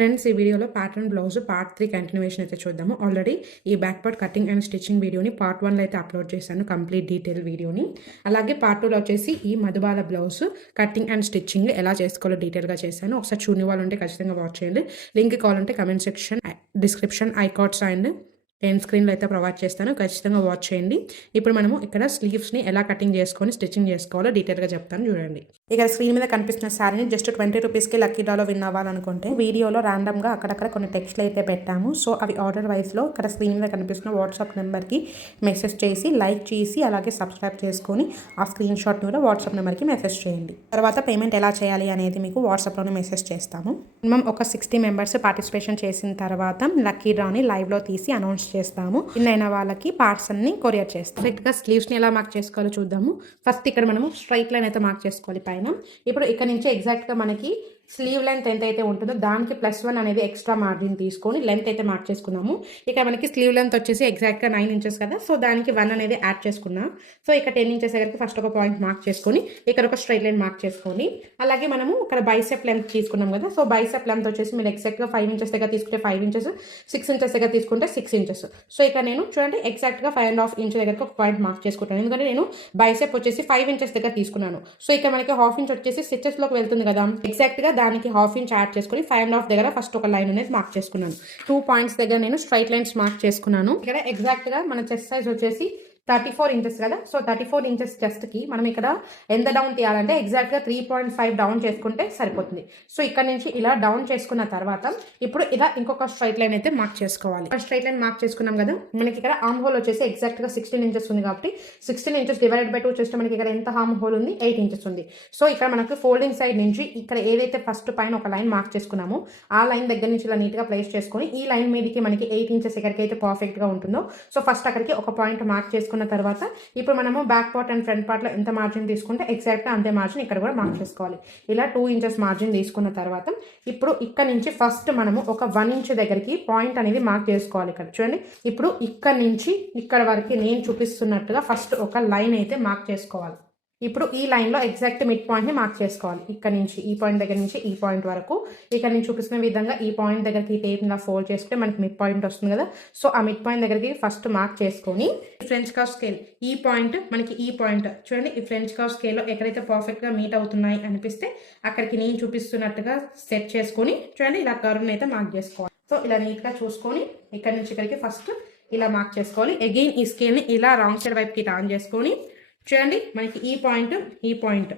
Friends, ఈ వీడియోలో pattern blouse part 3 continuation అయితే చూద్దాము. ఆల్రెడీ ఈ back part cutting and stitching వీడియోని పార్ట్ 1లో అయితే అప్లోడ్ చేశాను, కంప్లీట్ డీటెయిల్ వీడియోని. అలాగే పార్ట్ 2లో వచ్చేసి ఈ Madhubala blouse cutting and stitching ఎలా చేసుకోవాలో డీటెయిల్గా చేశాను. ఒకసారి చూడని వాళ్ళు ఉంటే ఖచ్చితంగా వాచ్ చేయండి. లింక్ కావాలంటే comment section, description, I cards and end స్క్రీన్లో అయితే ప్రొవైడ్ చేస్తాను, ఖచ్చితంగా వాచ్ చేయండి. ఇప్పుడు మనము ఇక్కడ స్లీవ్స్ని ఎలా కటింగ్ చేసుకొని స్టిచ్చింగ్ చేసుకోవాలో డీటెయిల్గా చెప్తాను, చూడండి. ఇక్కడ స్క్రీన్ మీద కనిపిస్తున్న శారీని జస్ట్ 20 రూపీస్కి లక్కీ డ్రాలో విన్ అవ్వాలనుకుంటే వీడియోలో ర్యాండమ్గా అక్కడక్కడ కొన్ని టెక్స్ట్లు అయితే పెట్టాము. సో అవి ఆర్డర్ వైజ్లో ఇక్కడ స్క్రీన్ మీద కనిపిస్తున్న వాట్సాప్ నెంబర్కి మెసేజ్ చేసి లైక్ చేసి అలాగే సబ్స్క్రైబ్ చేసుకొని ఆ స్క్రీన్ షాట్ని కూడా వాట్సాప్ నెంబర్కి మెసేజ్ చేయండి. తర్వాత పేమెంట్ ఎలా చేయాలి అనేది మీకు వాట్సాప్లోనే మెసేజ్ చేస్తాము. మినిమం ఒక 60 మెంబర్స్ పార్టిసిపేషన్ చేసిన తర్వాత లక్కీ డ్రాని లైవ్లో తీసి అనౌన్స్ చేస్తాము. విన్ అయిన వాళ్ళకి పార్సల్ని కొరియర్ చేస్తాం. డైరెక్ట్గా స్లీవ్స్ని ఎలా మార్క్ చేసుకోవాలో చూద్దాము. ఫస్ట్ ఇక్కడ మనము స్ట్రైట్ లైన్ అయితే మార్క్ చేసుకోవాలి పైన. ఇప్పుడు ఇక్కడ నుంచి ఎగ్జాక్ట్గా మనకి స్లీవ్ లెంత్ ఎంత అయితే ఉంటుందో దానికి +1 అనేది ఎక్స్ట్రా మార్జిన్ తీసుకొని లెంత్ అయితే మార్క్ చేసుకున్నాము. ఇక్కడ మనకి స్లీవ్ లెంత్ వచ్చేసి ఎగ్జాక్ట్గా 9 ఇంచెస్ కదా, సో దానికి 1 అనేది యాడ్ చేసుకున్నాం. సో ఇక్కడ 10 ఇంచెస్ దగ్గరికి ఫస్ట్ ఒక పాయింట్ మార్క్ చేసుకొని ఇక్కడ ఒక స్ట్రైట్ లైన్ మార్క్ చేసుకొని అలాగే మనము ఇక్కడ బైసెప్ లెంత్ తీసుకున్నాం కదా, సో బైసెప్ లెంత్ వచ్చేసి మీరు ఎగ్జాక్ట్గా 5 ఇంచెస్ దగ్గర తీసుకుంటే 5 ఇంచెస్, 6 ఇంచెస్ దగ్గర తీసుకుంటే 6 ఇంచెస్. సో ఇక్కడ నేను చూడండి ఎగ్జాక్ట్గా 5.5 ఇంచ్ దగ్గరకు ఒక పాయింట్ మార్క్ చేసుకుంటాను, ఎందుకంటే నేను బైసెప్ వచ్చేసి 5 ఇంచెస్ దగ్గర తీసుకున్నాను. సో ఇక్కడ మనకి 1/2 ఇంచ్ వచ్చేసి స్టిచెస్లోకి వెళ్తుంది కదా, ఎగ్జాక్ట్గా దానికి 1/2 ఇంచ్ యాడ్ చేసుకుని 5.5 దగ్గర ఫస్ట్ ఒక లైన్ అనేది మార్క్ చేసుకున్నాను. 2 పాయింట్స్ దగ్గర నేను స్ట్రైట్ లైన్స్ మార్క్ చేసుకున్నాను. ఇక్కడ ఎగ్జాక్ట్గా మన చెస్ట్ సైజ్ వచ్చేసి 34 ఇంచెస్ కదా, సో 34 ఇంచెస్ చెస్ట్కి మనం ఇక్కడ ఎంత డౌన్ తీయాలంటే ఎగ్జాక్ట్గా 3.5 డౌన్ చేసుకుంటే సరిపోతుంది. సో ఇక్కడ నుంచి ఇలా డౌన్ చేసుకున్న తర్వాత ఇప్పుడు ఇలా ఇంకొక స్ట్రైట్ లైన్ అయితే మార్క్ చేసుకోవాలి. స్ట్రైట్ లైన్ మార్క్ చేసుకున్నాం కదా, మనకి ఇక్కడ ఆర్మ్ హోల్ వచ్చేసి ఎగ్జాక్ట్గా 16 ఇంచెస్ ఉంది కాబట్టి 16 ఇంచెస్ డివైడెడ్ బై 2 చేస్తే మనకి ఇక్కడ ఎంత ఆర్మ్ హోల్ ఉంది, 8 ఇంచెస్ ఉంది. సో ఇక్కడ మనకు ఫోల్డింగ్ సైడ్ నుంచి ఇక్కడ ఏదైతే ఫస్ట్ పైన ఒక లైన్ మార్క్ చేసుకున్నామో ఆ లైన్ దగ్గర నుంచి ఇలా నీట్గా ప్లేస్ చేసుకొని ఈ లైన్ మీదకి మనకి 8 ఇంచెస్ ఎక్కడికైతే పర్ఫెక్ట్గా ఉంటుందో సో ఫస్ట్ అక్కడికి ఒక పాయింట్ మార్క్ చేసుకున్న తర్వాత ఇప్పుడు మనము బ్యాక్ పార్ట్ అండ్ ఫ్రంట్ పార్ట్లో ఎంత మార్జిన్ తీసుకుంటే ఎగ్జాక్ట్గా అంతే మార్జిన్ ఇక్కడ కూడా మార్క్ చేసుకోవాలి. ఇలా 2 ఇంచెస్ మార్జిన్ తీసుకున్న తర్వాత ఇప్పుడు ఇక్కడ నుంచి ఫస్ట్ మనము ఒక 1 ఇంచ్ దగ్గరికి పాయింట్ అనేది మార్క్ చేసుకోవాలి. ఇక్కడ చూడండి, ఇప్పుడు ఇక్కడ నుంచి ఇక్కడ వరకు నేను చూపిస్తున్నట్టుగా ఫస్ట్ ఒక లైన్ అయితే మార్క్ చేసుకోవాలి. ఇప్పుడు ఈ లైన్లో ఎగ్జాక్ట్ మిడ్ పాయింట్ని మార్క్ చేసుకోవాలి. ఇక్కడ నుంచి ఈ పాయింట్ దగ్గర నుంచి ఈ పాయింట్ వరకు ఇక్కడ నేను చూపిస్తున్న విధంగా ఈ పాయింట్ దగ్గరికి టేప్ ఇలా ఫోల్డ్ చేసుకుంటే మనకి మిడ్ పాయింట్ వస్తుంది కదా, సో ఆ మిడ్ పాయింట్ దగ్గరికి ఫస్ట్ మార్క్ చేసుకొని ఫ్రెంచ్ కర్వ్ స్కేల్ ఈ పాయింట్ మనకి ఈ పాయింట్ చూడండి, ఈ ఫ్రెంచ్ కర్వ్ స్కేల్లో ఎక్కడైతే పర్ఫెక్ట్గా మీట్ అవుతున్నాయి అనిపిస్తే అక్కడికి నేను చూపిస్తున్నట్టుగా సెట్ చేసుకొని చూడండి ఇలా కర్వ్ని అయితే మార్క్ చేసుకోవాలి. సో ఇలా నీట్గా చూసుకొని ఇక్కడ నుంచి ఇక్కడికి ఫస్ట్ ఇలా మార్క్ చేసుకోవాలి. అగైన్ ఈ స్కేల్ని ఇలా రాంగ్ సైడ్ వైపుకి టర్న్ చేసుకొని చూడండి మనకి ఈ పాయింట్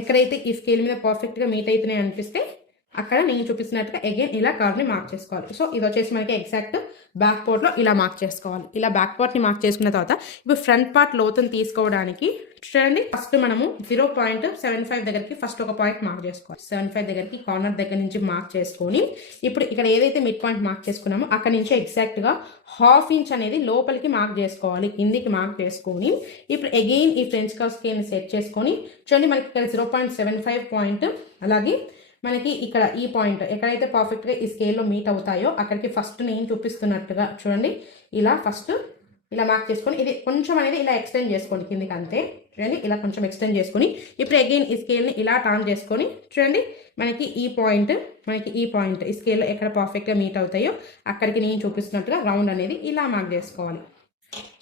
ఎక్కడైతే ఈ స్కేల్ మీద పర్ఫెక్ట్గా మీట్ అవుతున్నాయి అనిపిస్తే అక్కడ నేను చూపిస్తున్నట్టుగా అగైన్ ఇలా కర్వ్ని మార్క్ చేసుకోవాలి. సో ఇది వచ్చేసి మనకి ఎగ్జాక్ట్ బ్యాక్ పార్ట్లో ఇలా మార్క్ చేసుకోవాలి. ఇలా బ్యాక్ పార్ట్ని మార్క్ చేసుకున్న తర్వాత ఇప్పుడు ఫ్రంట్ పార్ట్ లోతుని తీసుకోవడానికి చూడండి ఫస్ట్ మనము 0.75 దగ్గరికి ఫస్ట్ ఒక పాయింట్ మార్క్ చేసుకోవాలి. 75 దగ్గరికి కార్నర్ దగ్గర నుంచి మార్క్ చేసుకొని ఇప్పుడు ఇక్కడ ఏదైతే మిడ్ పాయింట్ మార్క్ చేసుకున్నామో అక్కడ నుంచి ఎగ్జాక్ట్గా 1/2 ఇంచ్ అనేది లోపలికి మార్క్ చేసుకోవాలి, కిందికి మార్క్ చేసుకొని ఇప్పుడు అగైన్ ఈ ఫ్రెంచ్ కర్వ్ స్కేల్ని సెట్ చేసుకొని చూడండి మనకి ఇక్కడ 0.75 పాయింట్ అలాగే మనకి ఇక్కడ ఈ పాయింట్ ఎక్కడైతే పర్ఫెక్ట్గా ఈ స్కేల్లో మీట్ అవుతాయో అక్కడికి ఫస్ట్ నేను చూపిస్తున్నట్టుగా చూడండి ఇలా ఫస్ట్ ఇలా మార్క్ చేసుకొని ఇది కొంచెం అనేది ఇలా ఎక్స్టెండ్ చేసుకోండి కిందికి, అంతే చూడండి ఇలా కొంచెం ఎక్స్టెండ్ చేసుకొని ఇప్పుడు అగైన్ ఈ స్కేల్ని ఇలా టర్న్ చేసుకొని చూడండి మనకి ఈ పాయింట్ ఈ స్కేల్లో ఎక్కడ పర్ఫెక్ట్గా మీట్ అవుతాయో అక్కడికి నేను చూపిస్తున్నట్టుగా రౌండ్ అనేది ఇలా మార్క్ చేసుకోవాలి.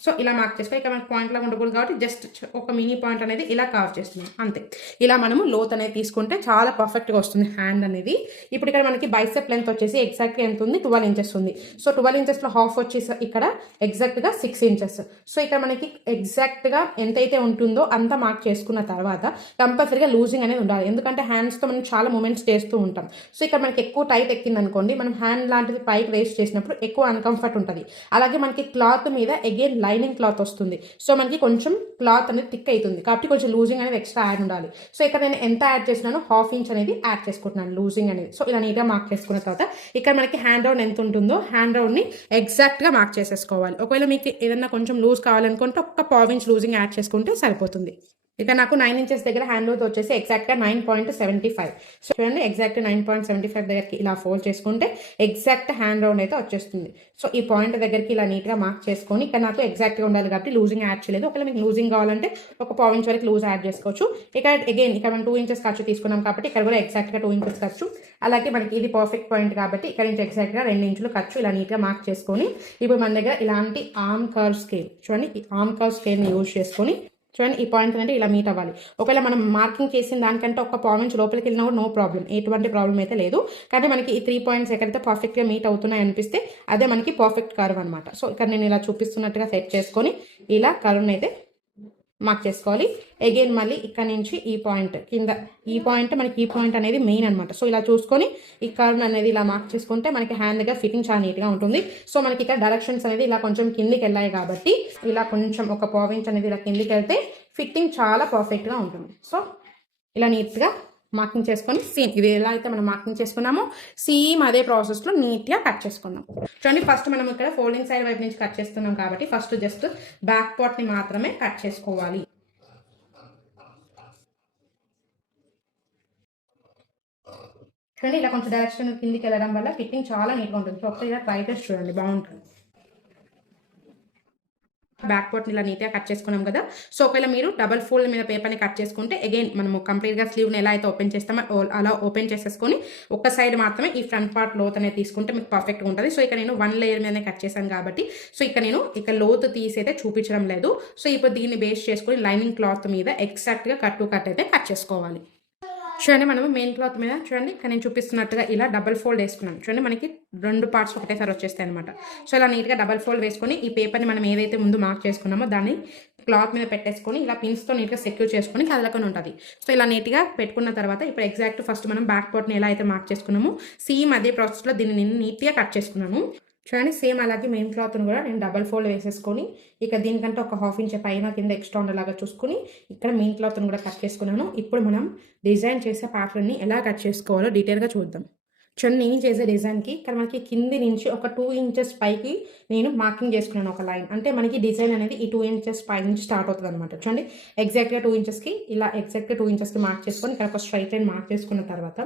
సో ఇలా మార్క్ చేసుకోవాలి. ఇక్కడ మనకి పాయింట్ లాగా ఉండకూడదు కాబట్టి జస్ట్ ఒక మినీ పాయింట్ అనేది ఇలా కవర్ చేస్తున్నాం, అంతే. ఇలా మనము లోత్ అనేది తీసుకుంటే చాలా పర్ఫెక్ట్గా వస్తుంది హ్యాండ్ అనేది. ఇప్పుడు ఇక్కడ మనకి బైసెప్ లెంత్ వచ్చేసి ఎగ్జాక్ట్గా ఎంత ఉంది, 12 ఇంచెస్ ఉంది. సో 12 ఇంచెస్లో హాఫ్ వచ్చేసి ఇక్కడ ఎగ్జాక్ట్గా 6 ఇంచెస్. సో ఇక్కడ మనకి ఎగ్జాక్ట్గా ఎంతైతే ఉంటుందో అంత మార్క్ చేసుకున్న తర్వాత కంపల్సరీగా లూజింగ్ అనేది ఉండాలి, ఎందుకంటే హ్యాండ్స్తో మనం చాలా మూమెంట్స్ చేస్తూ ఉంటాం. సో ఇక్కడ మనకి ఎక్కువ టైట్ ఎక్కింది అనుకోండి, మనం హ్యాండ్ లాంటిది పైకి రేస్ చేసినప్పుడు ఎక్కువ అన్కంఫర్ట్ ఉంటుంది. అలాగే మనకి క్లాత్ మీద అగైన్ లైనింగ్ క్లాత్ వస్తుంది, సో మనకి కొంచెం క్లాత్ అనేది థిక్ అవుతుంది కాబట్టి కొంచెం లూజింగ్ అనేది ఎక్స్ట్రా యాడ్ ఉండాలి. సో ఇక్కడ నేను ఎంత యాడ్ చేసినాను, 1/2 ఇంచ్ అనేది యాడ్ చేసుకుంటున్నాను లూజింగ్ అనేది. సో ఇలా నీట్గా మార్క్ చేసుకున్న తర్వాత ఇక్కడ మనకి హ్యాండ్ రౌండ్ ఎంత ఉంటుందో హ్యాండ్ రౌండ్ని ఎగ్జాక్ట్గా మార్క్ చేసేసుకోవాలి. ఒకవేళ మీకు ఏదైనా కొంచెం లూజ్ కావాలనుకుంటే ఒక్క 1/4 ఇంచ్ లూజింగ్ యాడ్ చేసుకుంటే సరిపోతుంది. ఇక నాకు 9 ఇంచెస్ దగ్గర హ్యాండ్ లూజ్ వచ్చేసి ఎగ్జాక్ట్గా 9.75. సో చూడండి ఎగ్జాక్ట్ 9.75 దగ్గరికి ఇలా ఫోల్డ్ చేసుకుంటే ఎగ్జాక్ట్ హ్యాండ్ రౌండ్ అయితే వచ్చేస్తుంది. సో ఈ పాయింట్ దగ్గరికి ఇలా నీట్గా మార్క్ చేసుకొని ఇక్కడ నాకు ఎగ్జాక్ట్గా ఉండాలి కాబట్టి లూజింగ్ యాడ్ చేయలేదు. ఒకవేళ మీకు లూజింగ్ కావాలంటే ఒక 1/4 ఇంచ్ వరకు లూజ్ యాడ్ చేసుకోవచ్చు. ఇక్కడ అగైన్ ఇక్కడ మనం 2 ఇంచెస్ ఖర్చు తీసుకున్నాం కాబట్టి ఇక్కడ కూడా ఎగ్జాక్ట్గా 2 ఇంచెస్ ఖర్చు. అలాగే మనకి ఇది పర్ఫెక్ట్ పాయింట్ కాబట్టి ఇక్కడ నుంచి ఎగ్జాక్ట్గా 2 ఇంచులు ఖర్చు ఇలా నీట్గా మార్క్ చేసుకొని ఇప్పుడు మన దగ్గర ఇలాంటి ఆర్మ్ కర్వ్ స్కేల్ చూడండి ఈ ఆర్మ్ కర్వ్ స్కేల్ని యూజ్ చేసుకొని చూడండి ఈ పాయింట్ అనేది ఇలా మీట్ అవ్వాలి. ఒకవేళ మనం మార్కింగ్ చేసిన దానికంటే ఒక 1/4 ఇంచ్ లోపలికి వెళ్ళినా కూడా నో ప్రాబ్లం, ఎటువంటి ప్రాబ్లం అయితే లేదు. కానీ మనకి ఈ 3 పాయింట్స్ ఎక్కడైతే పర్ఫెక్ట్గా మీట్ అవుతున్నాయి అనిపిస్తే అదే మనకి పర్ఫెక్ట్ కర్వ్ అనమాట. సో ఇక్కడ నేను ఇలా చూపిస్తున్నట్టుగా సెట్ చేసుకొని ఇలా కర్వ్ని అయితే మార్క్ చేసుకోవాలి. అగైన్ మళ్ళీ ఇక్కడ నుంచి ఈ పాయింట్ కింద ఈ పాయింట్ మనకి ఈ పాయింట్ అనేది మెయిన్ అనమాట. సో ఇలా చూసుకొని ఈ కర్వ్ అనేది ఇలా మార్క్ చేసుకుంటే మనకి హ్యాండ్ దగ్గర ఫిట్టింగ్ చాలా నీట్గా ఉంటుంది. సో మనకి ఇక్కడ డైరెక్షన్స్ అనేది ఇలా కొంచెం కిందికి వెళ్ళాయి కాబట్టి ఇలా కొంచెం ఒక 1/4 ఇంచ్ అనేది ఇలా కిందికి వెళ్తే ఫిట్టింగ్ చాలా పర్ఫెక్ట్గా ఉంటుంది. సో ఇలా నీట్గా మార్కింగ్ చేసుకొని సేమ్ ఇది ఎలా అయితే మనం మార్కింగ్ చేసుకున్నామో సేమ్ అదే ప్రాసెస్లో నీట్గా కట్ చేసుకుందాం. చూడండి ఫస్ట్ మనం ఇక్కడ ఫోల్డింగ్ సైడ్ వైపు నుంచి కట్ చేస్తున్నాం కాబట్టి ఫస్ట్ జస్ట్ బ్యాక్ పార్ట్ని మాత్రమే కట్ చేసుకోవాలి. చూడండి ఇలా కొంచెం డైరెక్షన్ కిందికి వెళ్ళడం వల్ల ఫిట్టింగ్ చాలా నీట్గా ఉంటుంది. సో ఒకసారి ఇలా ట్రై చేసి చూడండి, బాగుంటుంది. బ్యాక్ పార్ట్ని ఇలా నీట్గా కట్ చేసుకున్నాం కదా. సో ఒకవేళ మీరు డబల్ ఫోల్డ్ మీద పేపర్ని కట్ చేసుకుంటే అగైన్ మనము కంప్లీట్గా స్లీవ్ని ఎలా అయితే ఓపెన్ చేస్తామో అలా ఓపెన్ చేసేసుకొని ఒక సైడ్ మాత్రమే ఈ ఫ్రంట్ పార్ట్ లోత్ అనేది తీసుకుంటే మీకు పర్ఫెక్ట్గా ఉంటుంది. సో ఇక్కడ నేను 1 లేయర్ మీదనే కట్ చేశాను కాబట్టి సో నేను ఇక్కడ లోతు తీసి అయితే చూపించడం లేదు. సో ఇప్పుడు దీన్ని బేస్ చేసుకొని లైనింగ్ క్లాత్ మీద ఎగ్జాక్ట్గా కట్ టు కట్ అయితే కట్ చేసుకోవాలి. చూడండి మనము మెయిన్ క్లాత్ మీద చూడండి ఇక్కడ నేను చూపిస్తున్నట్టుగా ఇలా డబల్ ఫోల్డ్ వేసుకున్నాను. చూడండి మనకి 2 పార్ట్స్ ఒకటేసారి వచ్చేస్తాయి అనమాట. సో ఇలా నీట్గా డబల్ ఫోల్డ్ వేసుకొని ఈ పేపర్ని మనం ఏదైతే ముందు మార్క్ చేసుకున్నామో దాన్ని క్లాత్ మీద పెట్టేసుకొని ఇలా పిన్స్తో నీట్గా సెక్యూర్ చేసుకొని కదలకొని ఉంటుంది. సో ఇలా నీట్గా పెట్టుకున్న తర్వాత ఇప్పుడు ఎగ్జాక్ట్ ఫస్ట్ మనం బ్యాక్ పార్ట్ని ఎలా అయితే మార్క్ చేసుకున్నామో సేమ్ అదే ప్రాసెస్లో దీన్ని నేను నీట్గా కట్ చేసుకున్నాను. చూడండి సేమ్ అలాగే మెయిన్ క్లాత్ను కూడా నేను డబల్ ఫోల్డ్ వేసేసుకొని ఇక దీనికంటే ఒక 1/2 ఇంచ్ పైన కింద ఎక్స్ట్రా ఉండేలాగా చూసుకొని ఇక్కడ మెయిన్ క్లాత్ను కూడా కట్ చేసుకున్నాను. ఇప్పుడు మనం డిజైన్ చేసే ప్యాటర్న్ని ఎలా కట్ చేసుకోవాలో డీటెయిల్గా చూద్దాం. చూడండి నేను చేసే డిజైన్కి ఇక్కడ మనకి కింది నుంచి ఒక 2 ఇంచెస్ పైకి నేను మార్కింగ్ చేసుకున్నాను ఒక లైన్. అంటే మనకి డిజైన్ అనేది ఈ 2 ఇంచెస్ పై నుంచి స్టార్ట్ అవుతుంది అనమాట. చూడండి ఎగ్జాక్ట్గా 2 ఇంచెస్కి ఇలా ఎగ్జాక్ట్గా 2 ఇంచెస్కి మార్క్ చేసుకొని ఇక్కడ ఒక స్ట్రైట్ లైన్ మార్క్ చేసుకున్న తర్వాత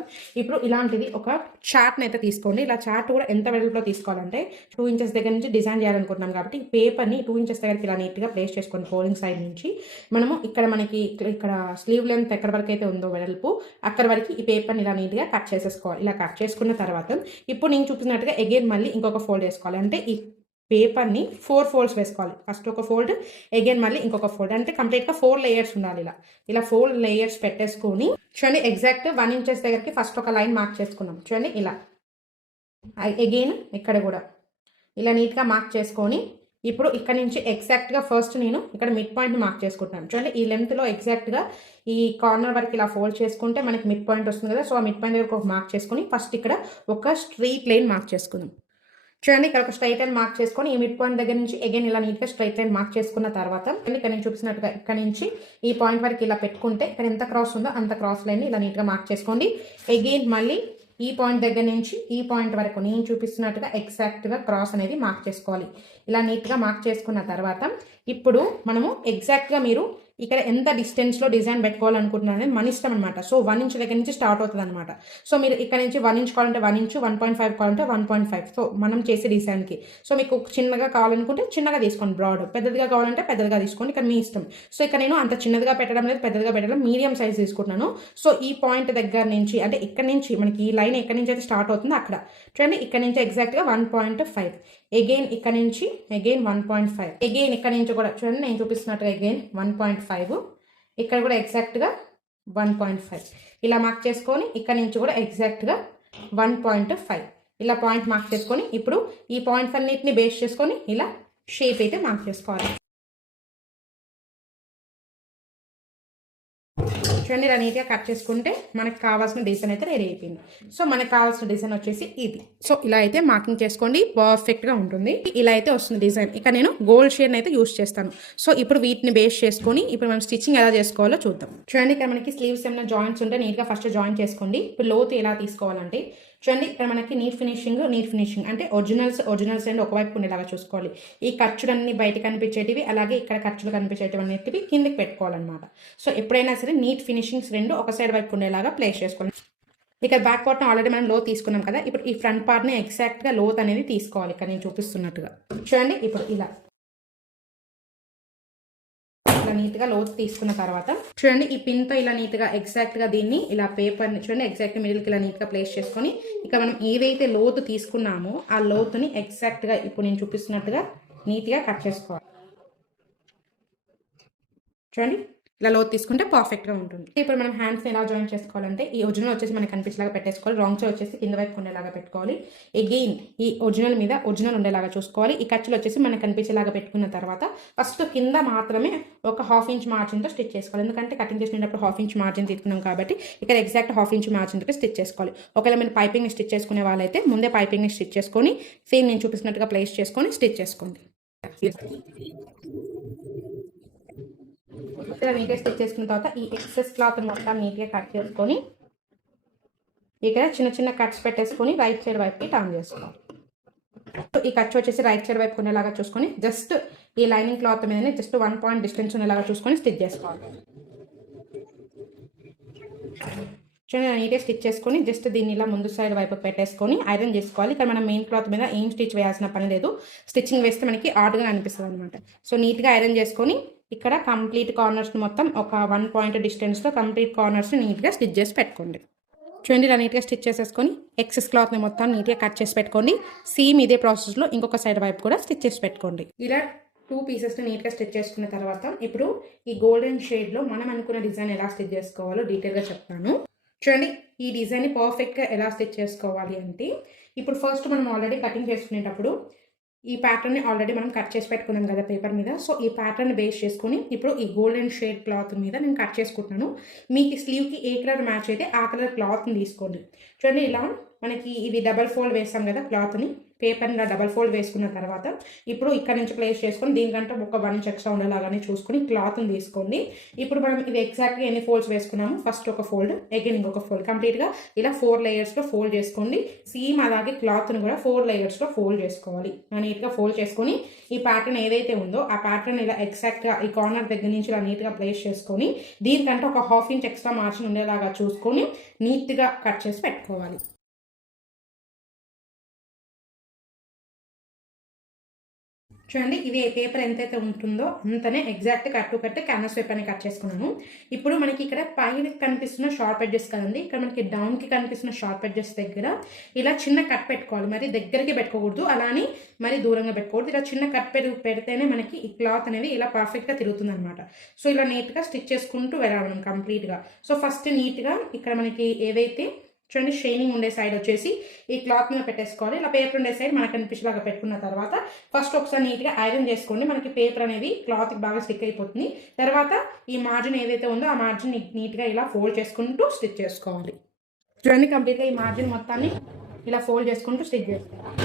ఇప్పుడు ఇలాంటిది ఒక చార్ట్ని అయితే తీసుకోండి. ఇలా చార్ట్ కూడా ఎంత వెడల్పులో తీసుకోవాలంటే 2 ఇంచెస్ దగ్గర నుంచి డిజైన్ చేయాలనుకుంటున్నాం కాబట్టి పేపర్ని 2 ఇంచెస్ దగ్గరికి ఇలా నీట్గా ప్లేస్ చేసుకోండి. ఫోల్డింగ్ సైడ్ నుంచి మనము ఇక్కడ మనకి ఇక్కడ స్లీవ్ లెంత్ ఎక్కడి వరకు అయితే ఉందో వెడల్పు అక్కడ వరకు ఈ పేపర్ని ఇలా నీట్గా కట్ చేసేసుకోవాలి. ఇలా కట్ చేసుకున్న తర్వాత ఇప్పుడు నేను చూపినట్టుగా అగైన్ మళ్ళీ ఇంకొక ఫోల్డ్ వేసుకోవాలి. అంటే ఈ పేపర్ని 4 ఫోల్డ్స్ వేసుకోవాలి. ఫస్ట్ ఒక ఫోల్డ్ అగైన్ మళ్ళీ ఇంకొక ఫోల్డ్, అంటే కంప్లీట్గా 4 లేయర్స్ ఉండాలి. ఇలా 4 లేయర్స్ పెట్టేసుకొని చూడండి ఎగ్జాక్ట్ 1 ఇంచెస్ దగ్గరికి ఫస్ట్ ఒక లైన్ మార్క్ చేసుకున్నాం. చూడండి ఇలా అగైన్ ఇక్కడ కూడా ఇలా నీట్గా మార్క్ చేసుకొని ఇప్పుడు ఇక్కడ నుంచి ఎగ్జాక్ట్గా ఫస్ట్ నేను ఇక్కడ మిడ్ పాయింట్ని మార్క్ చేసుకుంటున్నాను. చూడండి ఈ లెంత్లో ఎగ్జాక్ట్గా ఈ కార్నర్ వరకు ఇలా ఫోల్డ్ చేసుకుంటే మనకి మిడ్ పాయింట్ వస్తుంది కదా. సో ఆ మిడ్ పాయింట్ దగ్గర ఒక మార్క్ చేసుకొని ఫస్ట్ ఇక్కడ ఒక స్ట్రైట్ లైన్ మార్క్ చేసుకుందాం. చూడండి ఇక్కడ ఒక స్ట్రైట్ లైన్ మార్క్ చేసుకొని ఈ మిడ్ పాయింట్ దగ్గర నుంచి అగైన్ ఇలా నీట్గా స్ట్రైట్ లైన్ మార్క్ చేసుకున్న తర్వాత ఇక్కడ నేను చూపిస్తున్నట్టుగా ఇక్కడ నుంచి ఈ పాయింట్ వరకు ఇలా పెట్టుకుంటే ఇక్కడ ఎంత క్రాస్ ఉందో అంత క్రాస్ లైన్ని ఇలా నీట్గా మార్క్ చేసుకోండి. అగైన్ మళ్ళీ ఈ పాయింట్ దగ్గర నుంచి ఈ పాయింట్ వరకు నేను చూపిస్తున్నట్టుగా ఎగ్జాక్ట్గా క్రాస్ అనేది మార్క్ చేసుకోవాలి. ఇలా నీట్గా మార్క్ చేసుకున్న తర్వాత ఇప్పుడు మనము ఎగ్జాక్ట్గా మీరు ఇక్కడ ఎంత డిస్టెన్స్లో డిజైన్ పెట్టుకోవాలనుకుంటున్నారు అనేది మన ఇష్టం అనమాట. సో 1 ఇంచ్ దగ్గర నుంచి స్టార్ట్ అవుతుంది అనమాట. సో మీరు ఇక్కడ నుంచి 1 ఇంచ్ కావాలంటే 1 ఇంచు, 1.5 కావాలంటే 1.5. సో మనం చేసే డిజైన్కి సో మీకు చిన్నగా కావాలనుకుంటే చిన్నగా తీసుకోండి, బ్రాడ్. పెద్దదిగా కావాలంటే పెద్దదిగా తీసుకోండి, ఇక్కడ మీ ఇష్టం. సో ఇక్కడ నేను అంత చిన్నదిగా పెట్టడం లేదు, పెద్దదిగా పెట్టడం, మీడియం సైజ్ తీసుకుంటున్నాను. సో ఈ పాయింట్ దగ్గర నుంచి అంటే ఇక్కడ నుంచి మనకి ఈ లైన్ ఎక్కడి నుంచి అయితే స్టార్ట్ అవుతుందో అక్కడ చూడండి ఇక్కడ నుంచి ఎగ్జాక్ట్గా 1.5. అగైన్ ఇక్కడ నుంచి అగైన్ 1.5. అగైన్ ఇక్కడ నుంచి కూడా చూడండి నేను చూపిస్తున్నట్టుగా అగైన్ 1.5. ఇక్కడ కూడా ఎగ్జాక్ట్గా 1.5 ఇలా మార్క్ చేసుకొని ఇక్కడ నుంచి కూడా ఎగ్జాక్ట్గా 1.5 ఇలా పాయింట్ మార్క్ చేసుకొని ఇప్పుడు ఈ పాయింట్స్ అన్నిటిని బేస్ చేసుకొని ఇలా షేప్ అయితే మార్క్ చేసుకోవాలి. చూడండి ఇలా నీట్గా కట్ చేసుకుంటే మనకు కావాల్సిన డిజైన్ అయితే రెడీ అయిపోయింది. సో మనకు కావాల్సిన డిజైన్ వచ్చేసి ఇది. సో ఇలా అయితే మార్కింగ్ చేసుకోండి, పర్ఫెక్ట్గా ఉంటుంది. ఇలా అయితే వస్తుంది డిజైన్. ఇక నేను గోల్డ్ షేడ్ అయితే యూస్ చేస్తాను. సో ఇప్పుడు వీటిని బేస్ చేసుకొని ఇప్పుడు మనం స్టిచ్చింగ్ ఎలా చేసుకోవాలో చూద్దాం. చూడండి ఇక్కడ మనకి స్లీవ్స్ ఏమైనా జాయింట్స్ ఉంటే నీట్గా ఫస్ట్ జాయిన్ చేసుకోండి. ఇప్పుడు లోతు ఎలా తీసుకోవాలంటే చూడండి ఇక్కడ మనకి నీట్ ఫినిషింగ్ అంటే ఒరిజినల్స్ అండ్ ఒకవైపు ఉండేలాగా చూసుకోవాలి. ఈ ఖర్చులన్నీ బయట కనిపించేటివి, అలాగే ఇక్కడ ఖర్చులు కనిపించేటివి కిందకి పెట్టుకోవాలన్నమాట. సో ఎప్పుడైనా సరే నీట్ ఫినిషింగ్స్ రెండు ఒక సైడ్ వైపు ఉండేలాగా ప్లేస్ చేసుకోవాలి. ఇక్కడ బ్యాక్ పార్ట్ను ఆల్రెడీ మనం లో తీసుకున్నాం కదా, ఇప్పుడు ఈ ఫ్రంట్ పార్ట్ని ఎగ్జాక్ట్గా లోత్ అనేది తీసుకోవాలి. ఇక్కడ నేను చూపిస్తున్నట్టుగా చూడండి. ఇప్పుడు ఇలా నీట్గా లోతు తీసుకున్న తర్వాత చూడండి, ఈ పిన్తో ఇలా నీట్గా ఎగ్జాక్ట్గా దీన్ని ఇలా పేపర్ని చూడండి ఎగ్జాక్ట్గా మిడిల్కి ఇలా నీట్గా ప్లేస్ చేసుకొని ఇక మనం ఏదైతే లోతు తీసుకున్నామో ఆ లోతుని ఎగ్జాక్ట్గా ఇప్పుడు నేను చూపిస్తున్నట్టుగా నీట్గా కట్ చేసుకోవాలి. చూడండి ఇలా లోతు తీసుకుంటే పర్ఫెక్ట్గా ఉంటుంది. ఇప్పుడు మనం హ్యాండ్స్ని ఎలా జాయిన్ చేసుకోవాలంటే ఈ ఒరిజినల్ వచ్చేసి మనకి కనిపించేలాగా పెట్టేసుకోవాలి. రాంగ్ సైడ్ వచ్చేసి కింద వైపు ఉండేలాగా పెట్టుకోవాలి. అగైన్ ఈ ఒరిజినల్ మీద ఒరిజినల్ ఉండేలాగా చూసుకోవాలి. ఈ ఖర్చులు వచ్చేసి మనకు కనిపించేలాగా పెట్టుకున్న తర్వాత ఫస్ట్ కింద మాత్రమే ఒక 1/2 ఇంచ్ మార్జిన్తో స్టిచ్ చేసుకోవాలి. ఎందుకంటే కటింగ్ చేసినప్పుడు 1/2 ఇంచ్ మార్జిన్ తీసుకున్నాం కాబట్టి ఇక్కడ ఎగ్జాక్ట్ 1/2 ఇంచ్ మార్జిన్తో స్టిచ్ చేసుకోవాలి. ఒకవేళ మీరు పైపింగ్ని స్టిచ్ చేసుకునే వాళ్ళైతే ముందే పైపింగ్ని స్టిచ్ చేసుకొని సేమ్ నేను చూపిస్తున్నట్టుగా ప్లేస్ చేసుకొని స్టిచ్ చేసుకోండి. ఇలా నీట్గా స్టిచ్ చేసుకున్న తర్వాత ఈ ఎక్సెస్ క్లాత్ మొత్తం నీట్గా కట్ చేసుకొని ఇక్కడ చిన్న చిన్న కట్స్ పెట్టేసుకొని రైట్ సైడ్ వైపుకి టర్న్ చేసుకోవాలి. ఈ ఖర్చు వచ్చేసి రైట్ సైడ్ వైపు ఉండేలాగా చూసుకొని జస్ట్ ఈ లైనింగ్ క్లాత్ మీదనే జస్ట్ 1 పాయింట్ డిస్టెన్స్ ఉండేలాగా చూసుకొని స్టిచ్ చేసుకోవాలి. చూడండి నీట్గా స్టిచ్ చేసుకొని జస్ట్ దీన్ని ఇలా ముందు సైడ్ వైపు పెట్టేసుకొని ఐరన్ చేసుకోవాలి. ఇక్కడ మనం మెయిన్ క్లాత్ మీద ఏం స్టిచ్ వేయాల్సిన పని లేదు. స్టిచ్చింగ్ వేస్తే మనకి ఆర్డ్గా అనిపిస్తుంది అనమాట. సో నీట్గా ఐరన్ చేసుకొని ఇక్కడ కంప్లీట్ కార్నర్స్ని మొత్తం ఒక 1 పాయింట్ డిస్టెన్స్లో కంప్లీట్ కార్నర్స్ని నీట్గా స్టిచ్ చేసి పెట్టుకోండి. చూడండి ఇలా నీట్గా స్టిచ్ చేసేసుకొని ఎక్సెస్ క్లాత్ని మొత్తం నీట్గా కట్ చేసి పెట్టుకోండి. సేమ్ ఇదే ప్రాసెస్లో ఇంకొక సైడ్ వైపు కూడా స్టిచ్ చేసి పెట్టుకోండి. ఇలా 2 పీసెస్ని నీట్గా స్టిచ్ చేసుకున్న తర్వాత ఇప్పుడు ఈ గోల్డెన్ షేడ్లో మనం అనుకున్న డిజైన్ ఎలా స్టిచ్ చేసుకోవాలో డీటెయిల్గా చెప్తాను. చూడండి ఈ డిజైన్ని పర్ఫెక్ట్గా ఎలా స్టిచ్ చేసుకోవాలి అంటే ఇప్పుడు ఫస్ట్ మనం ఆల్రెడీ కటింగ్ చేసుకునేటప్పుడు ఈ ప్యాటర్న్ని ఆల్రెడీ మనం కట్ చేసి పెట్టుకున్నాం కదా పేపర్ మీద. సో ఈ ప్యాటర్న్ బేస్ చేసుకుని ఇప్పుడు ఈ గోల్డెన్ షేడ్ క్లాత్ మీద నేను కట్ చేసుకుంటున్నాను. మీకు స్లీవ్కి ఏ కలర్ మ్యాచ్ అయితే ఆ కలర్ క్లాత్ని తీసుకోండి. చూడండి ఇలా మనకి ఇది డబల్ ఫోల్డ్ వేస్తాం కదా క్లాత్ని, పేపర్ని ఇలా డబల్ ఫోల్డ్ వేసుకున్న తర్వాత ఇప్పుడు ఇక్కడ నుంచి ప్లేస్ చేసుకొని దీనికంటే ఒక 1 ఇంచ్ ఎక్స్ట్రా ఉండేలాగానే చూసుకొని క్లాత్ని తీసుకోండి. ఇప్పుడు మనం ఇది ఎగ్జాక్ట్గా ఎన్ని ఫోల్డ్స్ వేసుకున్నాము, ఫస్ట్ ఒక ఫోల్డ్, అగైన్ ఇంకొక ఫోల్డ్, కంప్లీట్గా ఇలా 4 లేయర్స్లో ఫోల్డ్ చేసుకోండి. సేమ్ అలాగే క్లాత్ని కూడా 4 లేయర్స్లో ఫోల్డ్ చేసుకోవాలి. నీట్గా ఫోల్డ్ చేసుకొని ఈ ప్యాటర్న్ ఏదైతే ఉందో ఆ ప్యాటర్న్ ఇలా ఎగ్జాక్ట్గా ఈ కార్నర్ దగ్గర నుంచి ఇలా నీట్గా ప్లేస్ చేసుకొని దీనికంటే ఒక 1/2 ఇంచ్ ఎక్స్ట్రా మార్జిన్ ఉండేలాగా చూసుకొని నీట్గా కట్ చేసి పెట్టుకోవాలి. చూడండి ఇది పేపర్ ఎంతైతే ఉంటుందో అంతనే exact cut to cut canvas పేపర్ని కట్ చేసుకున్నాను. ఇప్పుడు మనకి ఇక్కడ పైన కనిపిస్తున్న షార్ప్ ఎడ్జెస్ కదండి, ఇక్కడ మనకి డౌన్కి కనిపిస్తున్న షార్ప్ ఎడ్జెస్ దగ్గర ఇలా చిన్న కట్ పెట్టుకోవాలి. మరి దగ్గరికి పెట్టుకోకూడదు, అలానే మరి దూరంగా పెట్టుకోకూడదు. ఇలా చిన్న కట్ పెడితేనే మనకి ఈ క్లాత్ అనేది ఇలా పర్ఫెక్ట్గా తిరుగుతుంది అనమాట. సో ఇలా నీట్గా స్టిచ్ చేసుకుంటూ వెళ్ళాలి మనం కంప్లీట్గా. సో ఫస్ట్ నీట్గా ఇక్కడ మనకి ఏదైతే చూడండి షైనింగ్ ఉండే సైడ్ వచ్చేసి ఈ క్లాత్ మీద పెట్టేసుకోవాలి. ఇలా పేపర్ ఉండే సైడ్ మనకు కనిపించేలాగా పెట్టుకున్న తర్వాత ఫస్ట్ ఒకసారి నీట్గా ఐరన్ చేసుకోండి. మనకి పేపర్ అనేది క్లాత్కి బాగా స్టిక్ అయిపోతుంది. తర్వాత ఈ మార్జిన్ ఏదైతే ఉందో ఆ మార్జిన్ నీట్గా ఇలా ఫోల్డ్ చేసుకుంటూ స్టిచ్ చేసుకోవాలి. చూడండి కంప్లీట్గా ఈ మార్జిన్ మొత్తాన్ని ఇలా ఫోల్డ్ చేసుకుంటూ స్టిచ్ చేసుకోవాలి.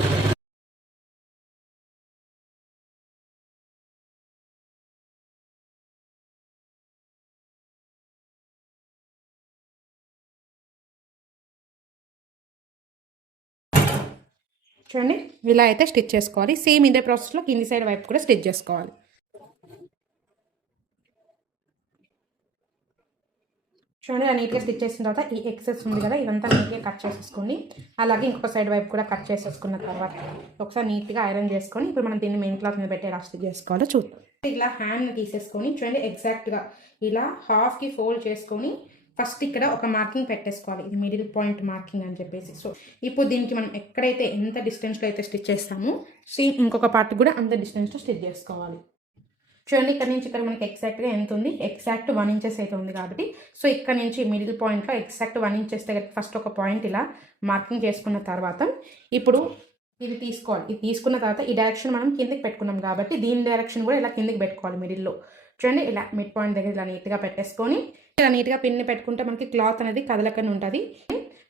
చూడండి ఇలా అయితే స్టిచ్ చేసుకోవాలి. సేమ్ ఇదే ప్రాసెస్లో కింది సైడ్ వైపు కూడా స్టిచ్ చేసుకోవాలి. చూడండి నీట్గా స్టిచ్ చేసిన తర్వాత ఈ ఎక్సెస్ ఉంది కదా ఇదంతా నీట్గా కట్ చేసేసుకోండి. అలాగే ఇంకొక సైడ్ వైపు కూడా కట్ చేసేసుకున్న తర్వాత ఒకసారి నీట్గా ఐరన్ చేసుకొని ఇప్పుడు మనం దీన్ని మెయిన్ క్లాత్ మీద పెట్టి ఎలా స్టిచ్ చేసుకోవాలో చూద్దాం. ఇలా హ్యాండ్ని తీసేసుకొని చూడండి ఎగ్జాక్ట్గా ఇలా హాఫ్కి ఫోల్డ్ చేసుకొని ఫస్ట్ ఇక్కడ ఒక మార్కింగ్ పెట్టేసుకోవాలి. ఇది మిడిల్ పాయింట్ మార్కింగ్ అని చెప్పేసి. సో ఇప్పుడు దీనికి మనం ఎక్కడైతే ఎంత డిస్టెన్స్లో అయితే స్టిచ్ చేస్తామో సేమ్ ఇంకొక పార్ట్ కూడా అంత డిస్టెన్స్లో స్టిచ్ చేసుకోవాలి. చూడండి ఇక్కడ నుంచి ఇక్కడ మనకి ఎగ్జాక్ట్గా ఎంత ఉంది, ఎగ్జాక్ట్ 1 ఇంచెస్ అయితే ఉంది కాబట్టి సో ఇక్కడ నుంచి మిడిల్ పాయింట్లో ఎగ్జాక్ట్ 1 ఇంచెస్ దగ్గర ఫస్ట్ ఒక పాయింట్ ఇలా మార్కింగ్ చేసుకున్న తర్వాత ఇప్పుడు ఇది తీసుకోవాలి. ఇది తీసుకున్న తర్వాత ఈ డైరెక్షన్ మనం కిందకి పెట్టుకున్నాం కాబట్టి దీని డైరెక్షన్ కూడా ఇలా కిందకి పెట్టుకోవాలి మిడిల్లో. చూడండి ఇలా మిడ్ పాయింట్ దగ్గర ఇలా నీట్గా పెట్టేసుకొని ఇలా నీట్గా పిన్ని పెట్టుకుంటే మనకి క్లాత్ అనేది కదలకనే ఉంటుంది.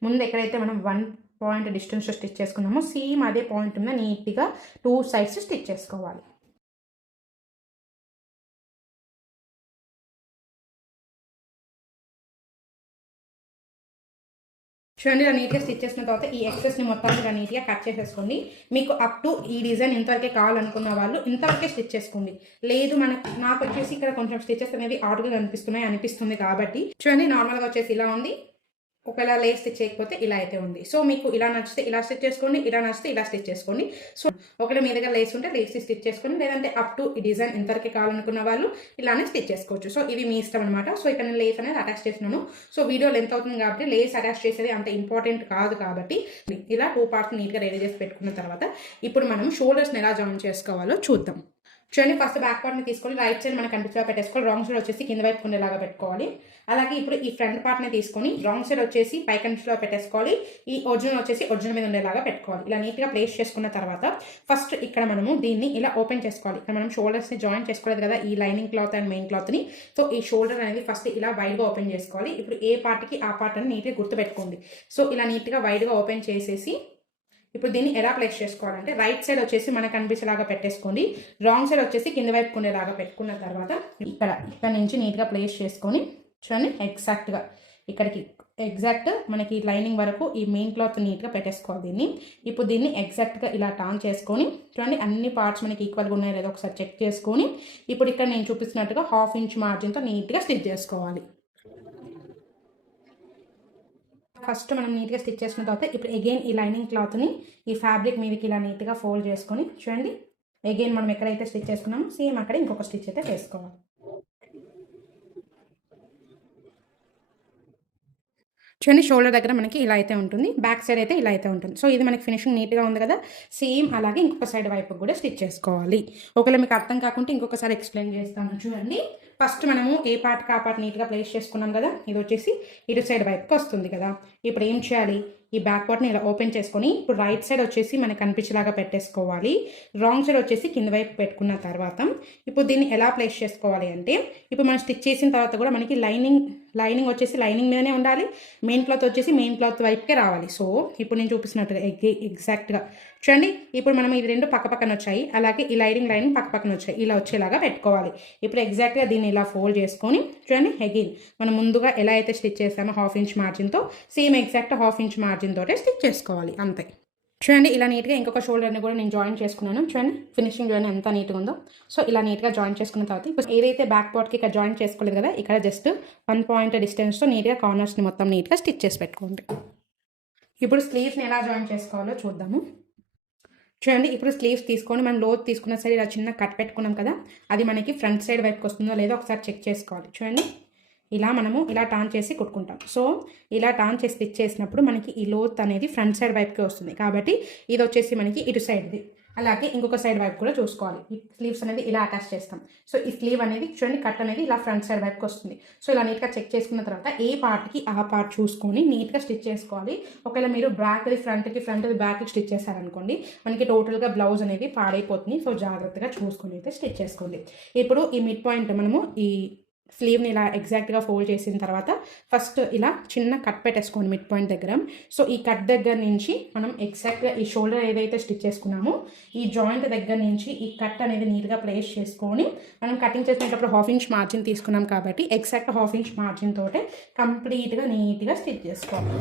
ముందు ఎక్కడైతే మనం 1 పాయింట్ డిస్టెన్స్లో స్టిచ్ చేసుకున్నామో సేమ్ అదే పాయింట్ మీద నీట్గా 2 సైడ్స్ స్టిచ్ చేసుకోవాలి. చూడండి ఇలా నీట్గా స్టిచ్ చేసిన తర్వాత ఈ ఎక్సెస్ని మొత్తం ఇలా నీట్గా కట్ చేసేసుకోండి. మీకు అప్ టు ఈ డిజైన్ ఇంతవరకే కావాలనుకున్న వాళ్ళు ఇంతవరకే స్టిచ్ చేసుకోండి. లేదు నాకు వచ్చేసి ఇక్కడ కొంచెం స్టిచెస్ అనేది ఆర్డర్గా అనిపిస్తుంది కాబట్టి చూడండి నార్మల్గా వచ్చేసి ఇలా ఉంది. ఒకవేళ లేస్ స్టిచ్ చేయకపోతే ఇలా అయితే ఉంది. సో మీకు ఇలా నచ్చితే ఇలా స్టిచ్ చేసుకోండి, ఇలా నచ్చితే ఇలా స్టిచ్ చేసుకోండి. సో ఒకవేళ మీ దగ్గర లేస్ ఉంటే లేస్ స్టిచ్ చేసుకోండి, లేదంటే అప్ టు ఈ డిజైన్ ఎంతవరకు కావాలనుకున్న వాళ్ళు ఇలానే స్టిచ్ చేసుకోవచ్చు. సో ఇది మీ ఇష్టం అనమాట. సో ఇక్కడ నేను లేస్ అనేది అటాచ్ చేస్తున్నాను. సో వీడియో లెంత్ అవుతుంది కాబట్టి లేస్ అటాచ్ చేసేది అంత ఇంపార్టెంట్ కాదు కాబట్టి ఇలా 2 పార్ట్స్ నీట్గా రెడీ చేసి పెట్టుకున్న తర్వాత ఇప్పుడు మనం షోల్డర్స్ని ఎలా జాయిన్ చేసుకోవాలో చూద్దాం. చూడండి ఫస్ట్ బ్యాక్ పార్ట్ని తీసుకొని రైట్ సైడ్ మనకు కనిపించేలా పెట్టేసుకోవాలి. రాంగ్ సైడ్ వచ్చేసి కింద వైపు ఉండేలాగా పెట్టుకోవాలి. అలాగే ఇప్పుడు ఈ ఫ్రంట్ పార్ట్ని తీసుకొని రాంగ్ సైడ్ వచ్చేసి పై కనిపించేలా పెట్టేసుకోవాలి. ఈ ఒరిజినల్ వచ్చేసి ఒరిజినల్ మీద ఉండేలాగా పెట్టుకోవాలి. ఇలా నీట్గా ప్లేస్ చేసుకున్న తర్వాత ఫస్ట్ ఇక్కడ మనము దీన్ని ఇలా ఓపెన్ చేసుకోవాలి. ఇక్కడ మనం షోల్డర్స్ని జాయిన్ చేసుకోలేదు కదా ఈ లైనింగ్ క్లాత్ అండ్ మెయిన్ క్లాత్ని. సో ఈ షోల్డర్ అనేది ఫస్ట్ ఇలా వైడ్గా ఓపెన్ చేసుకోవాలి. ఇప్పుడు ఏ పార్ట్కి ఆ పార్ట్ అని నీట్గా గుర్తుపెట్టుకోండి. సో ఇలా నీట్గా వైడ్గా ఓపెన్ చేసేసి ఇప్పుడు దీన్ని ఎలా ప్లేస్ చేసుకోవాలంటే రైట్ సైడ్ వచ్చేసి మనకు కనిపించేలాగా పెట్టేసుకోండి. రాంగ్ సైడ్ వచ్చేసి కింద వైపు ఉండేలాగా పెట్టుకున్న తర్వాత ఇక్కడ నుంచి నీట్గా ప్లేస్ చేసుకొని చూడండి ఎగ్జాక్ట్గా ఇక్కడికి ఎగ్జాక్ట్ మనకి లైనింగ్ వరకు ఈ మెయిన్ క్లాత్ నీట్గా పెట్టేసుకోవాలి దీన్ని. ఇప్పుడు దీన్ని ఎగ్జాక్ట్గా ఇలా టర్న్ చేసుకొని చూడండి అన్ని పార్ట్స్ మనకి ఈక్వల్గా ఉన్నాయో లేదో ఒకసారి చెక్ చేసుకొని ఇప్పుడు ఇక్కడ నేను చూపిస్తున్నట్టుగా 1/2 ఇంచ్ మార్జిన్తో నీట్గా స్టిచ్ చేసుకోవాలి. ఫస్ట్ మనం నీట్గా స్టిచ్ చేసుకున్న తర్వాత ఇప్పుడు అగైన్ ఈ లైనింగ్ క్లాత్ని ఈ ఫ్యాబ్రిక్ మీదకి ఇలా నీట్గా ఫోల్డ్ చేసుకొని చూడండి అగైన్ మనం ఎక్కడైతే స్టిచ్ చేసుకున్నామో సేమ్ అక్కడ ఇంకొక స్టిచ్ అయితే చేసుకోవాలి. చూడండి షోల్డర్ దగ్గర మనకి ఇలా అయితే ఉంటుంది, బ్యాక్ సైడ్ అయితే ఇలా అయితే ఉంటుంది. సో ఇది మనకి ఫినిషింగ్ నీట్గా ఉంది కదా. సేమ్ అలాగే ఇంకొక సైడ్ వైపు కూడా స్టిచ్ చేసుకోవాలి. ఒకవేళ మీకు అర్థం కాకుంటే ఇంకొకసారి ఎక్స్ప్లెయిన్ చేస్తాను చూడండి. ఫస్ట్ మనము ఏ పార్ట్కి ఆ పార్ట్ నీట్గా ప్లేస్ చేసుకున్నాం కదా. ఇది వచ్చేసి ఇటు సైడ్ వైపుకి వస్తుంది కదా. ఇప్పుడు ఏం చేయాలి ఈ బ్యాక్ పార్ట్ని ఇలా ఓపెన్ చేసుకొని ఇప్పుడు రైట్ సైడ్ వచ్చేసి మనకు కనిపించేలాగా పెట్టేసుకోవాలి. రాంగ్ సైడ్ వచ్చేసి కింద వైపు పెట్టుకున్న తర్వాత ఇప్పుడు దీన్ని ఎలా ప్లేస్ చేసుకోవాలి అంటే ఇప్పుడు మనం స్టిచ్ చేసిన తర్వాత కూడా మనకి లైనింగ్ వచ్చేసి లైనింగ్ మీదనే ఉండాలి, మెయిన్ క్లాత్ వచ్చేసి మెయిన్ క్లాత్ వైపుకే రావాలి. సో ఇప్పుడు నేను చూపిస్తున్నట్టుగా ఎగ్జాక్ట్గా చూడండి ఇప్పుడు మనం ఇది రెండు పక్క పక్కన వచ్చాయి, అలాగే ఈ లైనింగ్ పక్క పక్కన వచ్చాయి, ఇలా వచ్చేలాగా పెట్టుకోవాలి. ఇప్పుడు ఎగ్జాక్ట్గా దీన్ని ఇలా ఫోల్డ్ చేసుకొని చూడండి అగైన్ మనం ముందుగా ఎలా అయితే స్టిచ్ చేసామో 1/2 ఇంచ్ మార్జిన్తో సేమ్ ఎగ్జాక్ట్ 1/2 ఇంచ్ మార్జిన్ తోటే స్టిచ్ చేసుకోవాలి అంతే. చూడండి ఇలా నీట్గా ఇంకొక షోల్డర్ని కూడా నేను జాయిన్ చేసుకున్నాను. చూడండి ఫినిషింగ్ చూడండి ఎంత నీట్గా ఉందో. సో ఇలా నీట్గా జాయిన్ చేసుకున్న తర్వాత ఇప్పుడు ఏదైతే బ్యాక్ పార్ట్కి ఇక్కడ జాయిన్ చేసుకోలేదు కదా ఇక్కడ జస్ట్ 1 పాయింట్ డిస్టెన్స్తో నీట్గా కార్నర్స్ని మొత్తం నీట్గా స్టిచ్ చేసి పెట్టుకోండి. ఇప్పుడు స్లీవ్స్ని ఎలా జాయిన్ చేసుకోవాలో చూద్దాము. చూడండి ఇప్పుడు స్లీవ్స్ తీసుకొని మనం లోతు తీసుకున్న సైడ్ ఇలా చిన్న కట్ పెట్టుకున్నాం కదా అది మనకి ఫ్రంట్ సైడ్ వైపుకి వస్తుందో లేదో ఒకసారి చెక్ చేసుకోవాలి. చూడండి ఇలా మనము ఇలా టర్న్ చేసి కుట్టుకుంటాం. సో ఇలా టర్న్ చేసి స్టిచ్ చేసినప్పుడు మనకి ఈ లోత్ అనేది ఫ్రంట్ సైడ్ వైపుకి వస్తుంది కాబట్టి ఇది వచ్చేసి మనకి ఇటు సైడ్ది. అలాగే ఇంకొక సైడ్ వైపు కూడా చూసుకోవాలి. ఈ స్లీవ్స్ అనేది ఇలా అటాచ్ చేస్తాం. సో ఈ స్లీవ్ అనేది చూడండి కట్ అనేది ఇలా ఫ్రంట్ సైడ్ వైపుకి వస్తుంది. సో ఇలా నీట్గా చెక్ చేసుకున్న తర్వాత ఏ పార్ట్కి ఆ పార్ట్ చూసుకొని నీట్గా స్టిచ్ చేసుకోవాలి. ఒకవేళ మీరు బ్యాక్ది ఫ్రంట్ది బ్యాక్కి స్టిచ్ చేశారనుకోండి మనకి టోటల్గా బ్లౌజ్ అనేది పాడైపోతుంది. సో జాగ్రత్తగా చూసుకొని అయితే స్టిచ్ చేసుకోండి. ఇప్పుడు ఈ మిడ్ పాయింట్ మనము ఈ స్లీవ్ని ఇలా ఎగ్జాక్ట్గా ఫోల్డ్ చేసిన తర్వాత ఫస్ట్ ఇలా చిన్న కట్ పెట్టేసుకోండి మిడ్ పాయింట్ దగ్గర. సో ఈ కట్ దగ్గర నుంచి మనం ఎగ్జాక్ట్గా ఈ షోల్డర్ ఏదైతే స్టిచ్ చేసుకున్నామో ఈ జాయింట్ దగ్గర నుంచి ఈ కట్ అనేది నీట్గా ప్లేస్ చేసుకొని మనం కటింగ్ చేసేటప్పుడు 1/2 ఇంచ్ మార్జిన్ తీసుకున్నాం కాబట్టి ఎగ్జాక్ట్ 1/2 ఇంచ్ మార్జిన్ తోటే కంప్లీట్గా నీట్గా స్టిచ్ చేసుకోవాలి.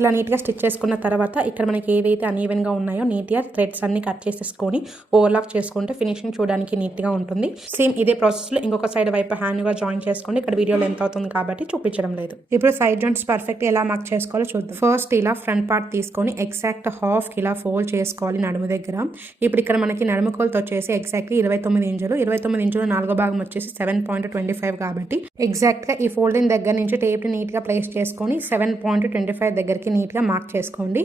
ఇలా నీట్గా స్టిచ్ చేసుకున్న తర్వాత ఇక్కడ మనకి ఏదైతే అన్ఈవెన్గా ఉన్నాయో నీట్గా థ్రెడ్స్ అన్ని కట్ చేసేసుకొని ఓవర్లాక్ చేసుకుంటే ఫినిషింగ్ చూడడానికి నీట్గా ఉంటుంది. సేమ్ ఇదే ప్రాసెస్లో ఇంకొక సైడ్ వైపు హ్యాండ్గా జాయిన్ చేసుకోండి. ఇక్కడ వీడియోలో ఎంత అవుతుంది కాబట్టి చూపించడం లేదు. ఇప్పుడు సైడ్ జాయింట్స్ పర్ఫెక్ట్ ఎలా మార్క్ చేసుకోవాలో చూద్దాం. ఫస్ట్ ఇలా ఫ్రంట్ పార్ట్ తీసుకొని ఎగ్జాక్ట్ హాఫ్కి ఇలా ఫోల్డ్ చేసుకోవాలి నడుము దగ్గర. ఇప్పుడు ఇక్కడ మనకి నడుము కొలత వచ్చేసి ఎగ్జాక్ట్లీ 29 ఇంచులు. 29 ఇంచులు 4వ భాగం వచ్చేసి 7.25 కాబట్టి ఎగ్జాక్ట్గా ఈ ఫోల్డింగ్ దగ్గర నుంచి టేప్ని నీట్గా ప్లేస్ చేసుకొని 7.25 దగ్గర నీట్గా మార్క్ చేసుకోండి.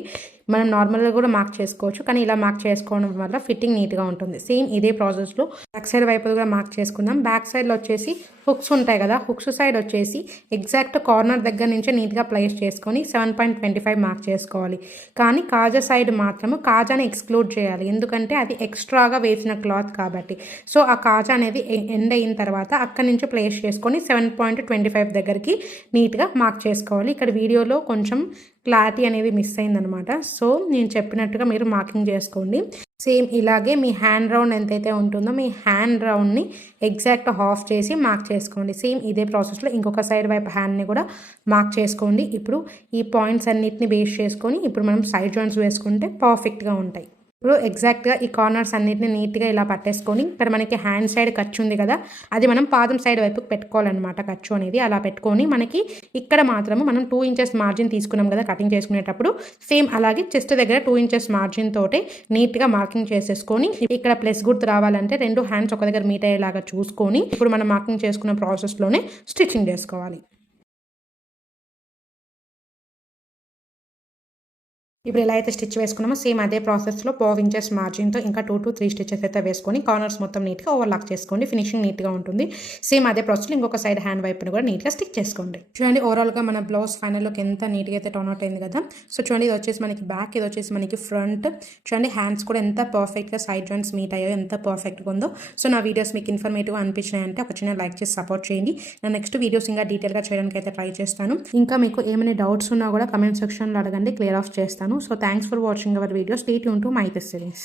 మనం నార్మల్గా కూడా మార్క్ చేసుకోవచ్చు, కానీ ఇలా మార్క్ చేసుకోవడం వల్ల ఫిట్టింగ్ నీట్గా ఉంటుంది. సేమ్ ఇదే ప్రాసెస్లో బ్యాక్ సైడ్ వైపు కూడా మార్క్ చేసుకుందాం. బ్యాక్ సైడ్లో వచ్చేసి హుక్స్ ఉంటాయి కదా, హుక్స్ సైడ్ వచ్చేసి ఎగ్జాక్ట్ కార్నర్ దగ్గర నుంచే నీట్గా ప్లేస్ చేసుకొని 7.25 మార్క్ చేసుకోవాలి. కానీ కాజా సైడ్ మాత్రము కాజాని ఎక్స్క్లూడ్ చేయాలి, ఎందుకంటే అది ఎక్స్ట్రాగా వేసిన క్లాత్ కాబట్టి. సో ఆ కాజా అనేది ఎండ్ అయిన తర్వాత అక్కడి నుంచి ప్లేస్ చేసుకొని 7.25 దగ్గరికి నీట్గా మార్క్ చేసుకోవాలి. ఇక్కడ వీడియోలో కొంచెం క్లారిటీ అనేది మిస్ అయిందనమాట. సో నేను చెప్పినట్టుగా మీరు మార్కింగ్ చేసుకోండి. సేమ్ ఇలాగే మీ హ్యాండ్ రౌండ్ ఎంతైతే ఉంటుందో మీ హ్యాండ్ రౌండ్ని ఎగ్జాక్ట్ హాఫ్ చేసి మార్క్ చేసుకోండి. సేమ్ ఇదే ప్రాసెస్లో ఇంకొక సైడ్ వైపు హ్యాండ్ని కూడా మార్క్ చేసుకోండి. ఇప్పుడు ఈ పాయింట్స్ అన్నిటిని బేస్ చేసుకొని ఇప్పుడు మనం సైడ్ జాయింట్స్ వేసుకుంటే పర్ఫెక్ట్గా ఉంటాయి. ఇప్పుడు ఎగ్జాక్ట్గా ఈ కార్నర్స్ అన్నిటిని నీట్గా ఇలా పట్టేసుకొని ఇక్కడ మనకి హ్యాండ్ సైడ్ ఖర్చు ఉంది కదా, అది మనం పాదం సైడ్ వైపుకి పెట్టుకోవాలన్నమాట. ఖర్చు అనేది అలా పెట్టుకొని మనకి ఇక్కడ మాత్రము మనం 2 ఇంచెస్ మార్జిన్ తీసుకున్నాం కదా కటింగ్ చేసుకునేటప్పుడు, సేమ్ అలాగే చెస్ట్ దగ్గర 2 ఇంచెస్ మార్జిన్ తోటి నీట్గా మార్కింగ్ చేసేసుకొని ఇక్కడ ప్లస్ గుర్తు రావాలంటే 2 హ్యాండ్స్ ఒక దగ్గర మీట్ అయ్యేలాగా చూసుకొని ఇప్పుడు మనం మార్కింగ్ చేసుకున్న ప్రాసెస్లోనే స్టిచ్చింగ్ చేసుకోవాలి. ఇప్పుడు ఎలా అయితే స్టిచ్ వేసుకున్నామో సేమ్ అదే ప్రాసెస్లో 1/2 ఇంచెస్ మార్జిన్తో ఇంకా 2 to 3 స్టిచెస్ అయితే వేసుకొని కార్నర్స్ మొత్తం నీట్గా ఓవర్లాక్ చేసుకోండి. ఫినిషింగ్ నీట్గా ఉంటుంది. సేమ్ అదే ప్రాసెస్లో ఇంకొక సైడ్ హ్యాండ్ వైపుని కూడా నీట్గా స్టిచ్ చేసుకోండి. చూడండి ఓవరాల్గా మన బ్లౌజ్ ఫైనల్లోకి ఎంత నీట్గా అయితే టర్న్ అవుట్ అయింది కదా. సో చూడండి ఇది వచ్చేసి మనకి బ్యాక్, ఇది వచ్చేసి మనకి ఫ్రంట్. చూడండి హ్యాండ్స్ కూడా ఎంత పర్ఫెక్ట్గా సైడ్ జాయింట్స్ మీట్ అయ్యాయో, ఎంత పర్ఫెక్ట్గా ఉందో. సో నా వీడియోస్ మీకు ఇన్ఫర్మేటివ్గా అనిపించినాయంటే ఒక చిన్న లైక్ చేసి సపోర్ట్ చేయండి. నా నెక్స్ట్ వీడియోస్ ఇంకా డీటెయిల్గా చేయడానికి అయితే ట్రై చేస్తాను. ఇంకా మీకు ఏమైనా డౌట్స్ ఉన్నా కూడా కమెంట్ సెక్షన్లో అడగండి, క్లియర్ ఆఫ్ చేస్తాను. So thanks for watching our video. Stay tuned to My This Series.